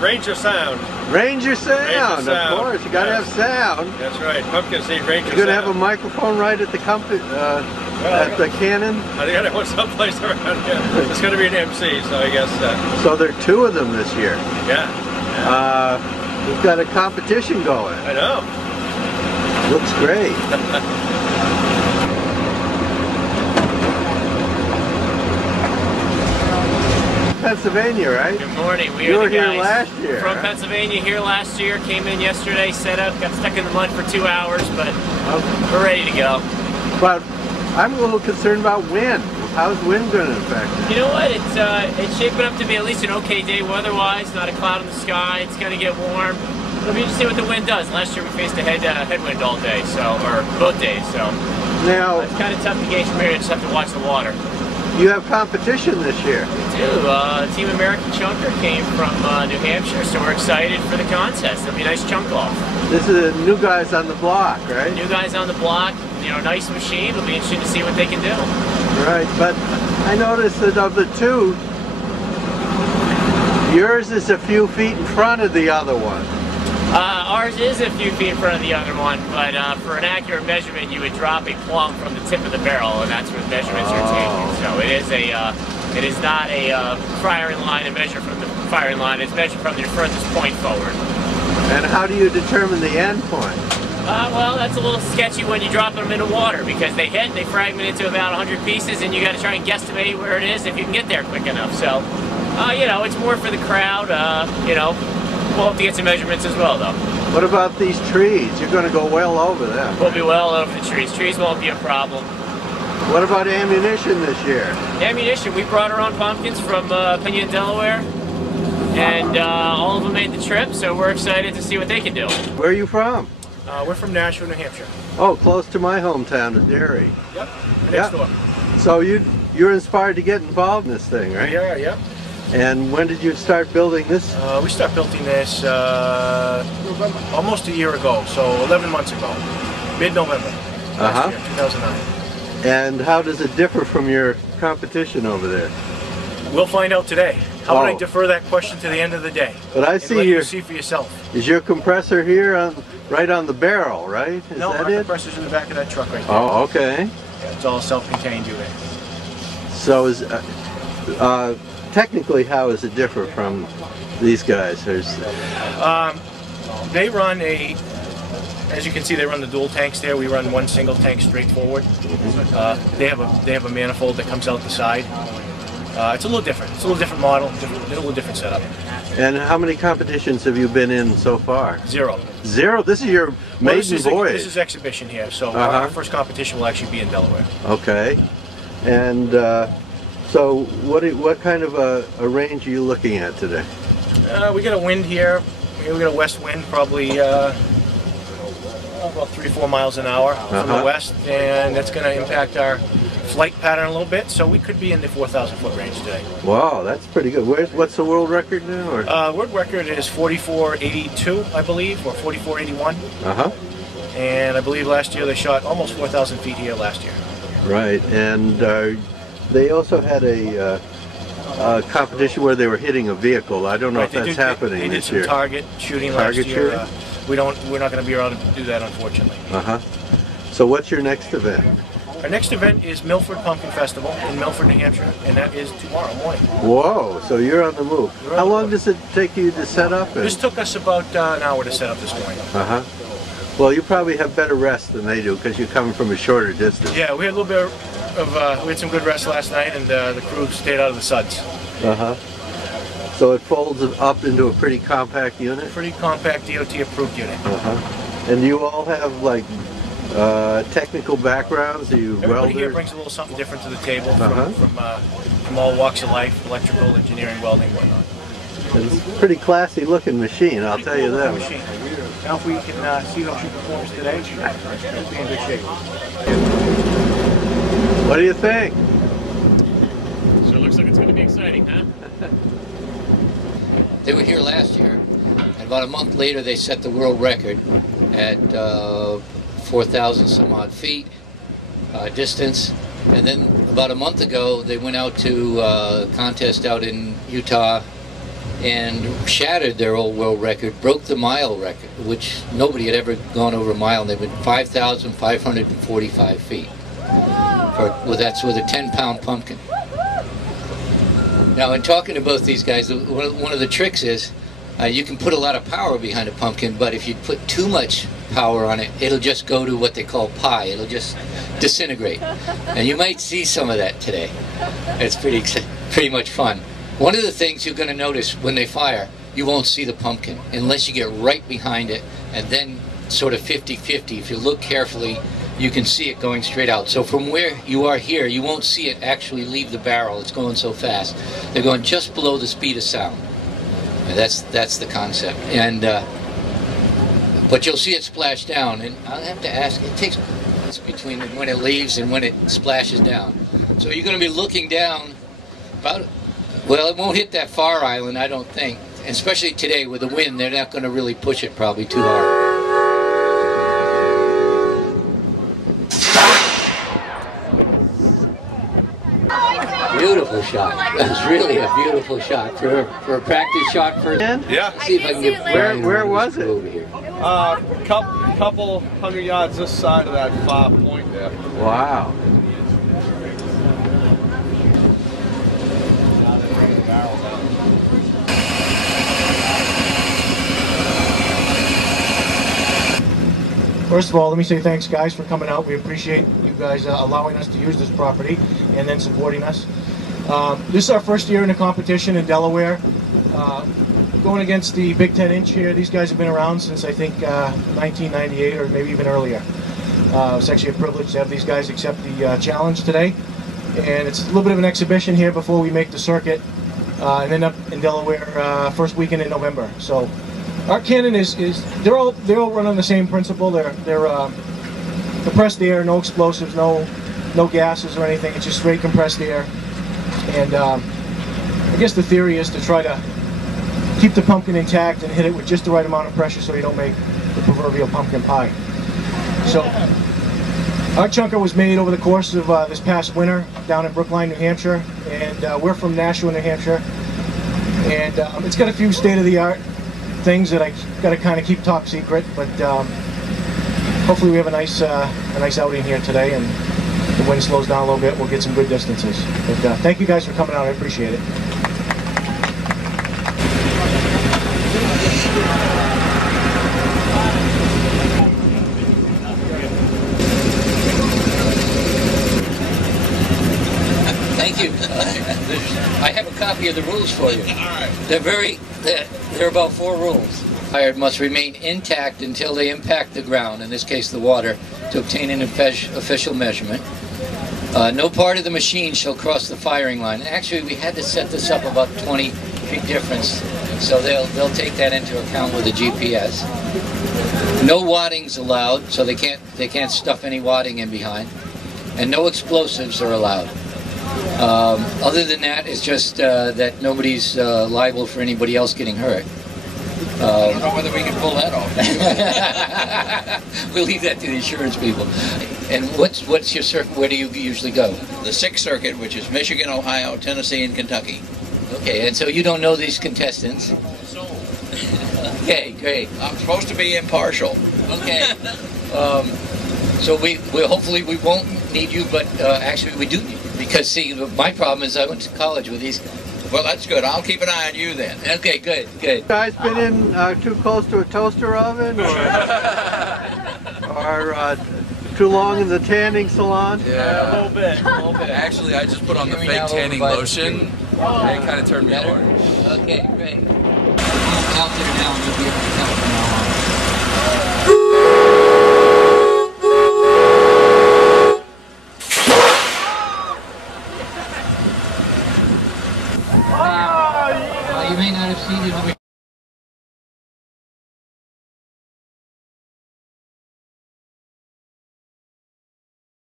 Ranger Sound. Ranger Sound, of course. You gotta have sound. That's right. Pumpkin Seed Ranger Sound. You're gonna have a microphone right at the at the cannon? I got one someplace around here. It's gonna be an MC, so I guess. So there are 2 of them this year. Yeah. We've got a competition going. I know. Looks great. Pennsylvania, right? Good morning. You were here last year. From Pennsylvania, here last year. Came in yesterday, set up, got stuck in the mud for 2 hours, but we're ready to go. But I'm a little concerned about wind. How's wind going to affect it? You know what? It's shaping up to be at least an okay day weather-wise. Not a cloud in the sky. It's going to get warm. It'll be interesting what the wind does. Last year we faced a headwind all day, or both days. So now it's kind of tough to gauge from here. You just have to watch the water. You have competition this year. We do. Team American Chunker came from New Hampshire, so we're excited for the contest. It'll be a nice chunk off. This is the new guys on the block, right? New guys on the block. You know, nice machine. It'll be interesting to see what they can do. Right, but I noticed that of the 2, yours is a few feet in front of the other one. Ours is a few feet in front of the other one, but for an accurate measurement, you would drop a plumb from the tip of the barrel, and that's where the measurements are taken. So it is not a firing line, a measure from the firing line. It's measured from your furthest point forward. And how do you determine the end point? Well, that's a little sketchy when you drop them into water, because they fragment into about 100 pieces, and you got to try and guesstimate where it is if you can get there quick enough. So, you know, it's more for the crowd. You know, we'll have to get some measurements as well, though. What about these trees? You're going to go well over them. We'll be well over the trees. Trees won't be a problem. What about ammunition this year? Ammunition, we brought our own pumpkins from Pinion, Delaware, and all of them made the trip, so we're excited to see what they can do. Where are you from? We're from Nashua, New Hampshire. Oh, close to my hometown of Derry. Yep, next door. So you're inspired to get involved in this thing, right? We are, yep. And when did you start building this? We started building this almost a year ago, so 11 months ago, mid-November last year, 2009. And how does it differ from your competition over there? We'll find out today. How would I defer that question to the end of the day? But I see let here. You see for yourself. Is your compressor here right on the barrel, right? Is no, that our it? compressor's in the back of that truck right there. Oh, okay. Yeah, it's all self-contained unit. So is technically, how does it differ from these guys? They run as you can see, they run the dual tanks there. We run one single tank straight forward. They have a manifold that comes out the side. It's a little different. It's a little different model, a little different setup. And how many competitions have you been in so far? 0. 0? This is your maiden voyage. This is exhibition here, so our first competition will actually be in Delaware. Okay. And so what kind of a range are you looking at today? We got a wind here. We got a west wind, probably about 3-4 miles an hour from the west, and that's going to impact our flight pattern a little bit, so we could be in the 4,000 foot range today. Wow, that's pretty good. What's the world record now? Or? World record is 44.82, I believe, or 44.81. And I believe last year they shot almost 4,000 feet here last year. Right, and they also had a competition where they were hitting a vehicle. I don't know if that's happening this year. They did some target shooting last year. We're not going to be able to do that, unfortunately. So what's your next event? Our next event is Milford Pumpkin Festival in Milford, New Hampshire, and that is tomorrow morning. Whoa, so you're on the move. How long does it take you to set up? This took us about an hour to set up this morning. Well, you probably have better rest than they do because you're coming from a shorter distance. Yeah, we had a little bit of, we had some good rest last night, and the crew stayed out of the suds. So it folds up into a pretty compact unit? Pretty compact DOT approved unit. And do you all have like technical backgrounds? Are you Everybody welders? here brings a little something different to the table from all walks of life, electrical, engineering, welding, whatnot. It's a pretty classy looking machine, I'll tell you that. Now if we can see how she performs today, she'll be in good shape. What do you think? Sure looks like it's going to be exciting, huh? They were here last year, and about a month later they set the world record at 4,000 some odd feet distance. And then about a month ago they went out to a contest out in Utah, and shattered their old world record, broke the mile record, which nobody had ever gone over a mile, and they've been 5,545 feet. Well, that's with a 10-pound pumpkin. Now, in talking to both these guys, one of the tricks is you can put a lot of power behind a pumpkin, but if you put too much power on it, it'll just go to what they call pie. It'll just disintegrate. And you might see some of that today. It's pretty much fun. One of the things you're going to notice when they fire, you won't see the pumpkin unless you get right behind it, and then sort of 50-50. If you look carefully, you can see it going straight out. So from where you are here, you won't see it actually leave the barrel. It's going so fast. They're going just below the speed of sound. And that's the concept. And but you'll see it splash down, and I'll have to ask, it takes between when it leaves and when it splashes down. So you're going to be looking down about, well, it won't hit that far island, I don't think. And especially today with the wind, they're not going to really push it probably too hard. Beautiful shot. That was really a beautiful shot for a practice shot first. Yeah. Let's see if I can get Where was it? over here. Couple 100 yards this side of that far point there. Wow. First of all, let me say thanks, guys, for coming out. We appreciate you guys allowing us to use this property and then supporting us. This is our first year in a competition in Delaware. Going against the Big 10 inch here. These guys have been around since, I think, 1998 or maybe even earlier. It's actually a privilege to have these guys accept the challenge today. And it's a little bit of an exhibition here before we make the circuit and end up in Delaware first weekend in November. So our cannon is they're all run on the same principle. They're compressed air, no explosives, no gases or anything. It's just straight compressed air. And I guess the theory is to try to keep the pumpkin intact and hit it with just the right amount of pressure so you don't make the proverbial pumpkin pie. So our chunker was made over the course of this past winter down in Brookline, New Hampshire, and we're from Nashua, New Hampshire. And it's got a few state-of-the-art things that I got to kind of keep top secret, but hopefully we have a nice outing here today, and the wind slows down a little bit. We'll get some good distances. But thank you guys for coming out. I appreciate it. Thank you. I have a copy of the rules for you. They're about 4 rules. Fired must remain intact until they impact the ground, in this case the water, to obtain an official measurement. No part of the machine shall cross the firing line. Actually, we had to set this up about 20 feet difference, so they'll take that into account with the GPS. No wadding's allowed, so they can't stuff any wadding in behind, and no explosives are allowed. Other than that, it's just that nobody's liable for anybody else getting hurt. I don't know whether we can pull that off. We'll leave that to the insurance people. And what's your circuit? Where do you usually go? The 6th Circuit, which is Michigan, Ohio, Tennessee, and Kentucky. Okay, and so you don't know these contestants? Okay, great. I'm supposed to be impartial. Okay. So we hopefully we won't need you, but actually we do need you. Because, see, my problem is I went to college with these. Well, that's good. I'll keep an eye on you then. Okay, good, good. You guys been in too close to a toaster oven, or too long in the tanning salon? Yeah, a little bit. Actually, I just put on the fake tanning lotion, and it kind of turned me orange. Okay, great. I'm out there now, and you'll be able to tell from now on. You may not have seen it over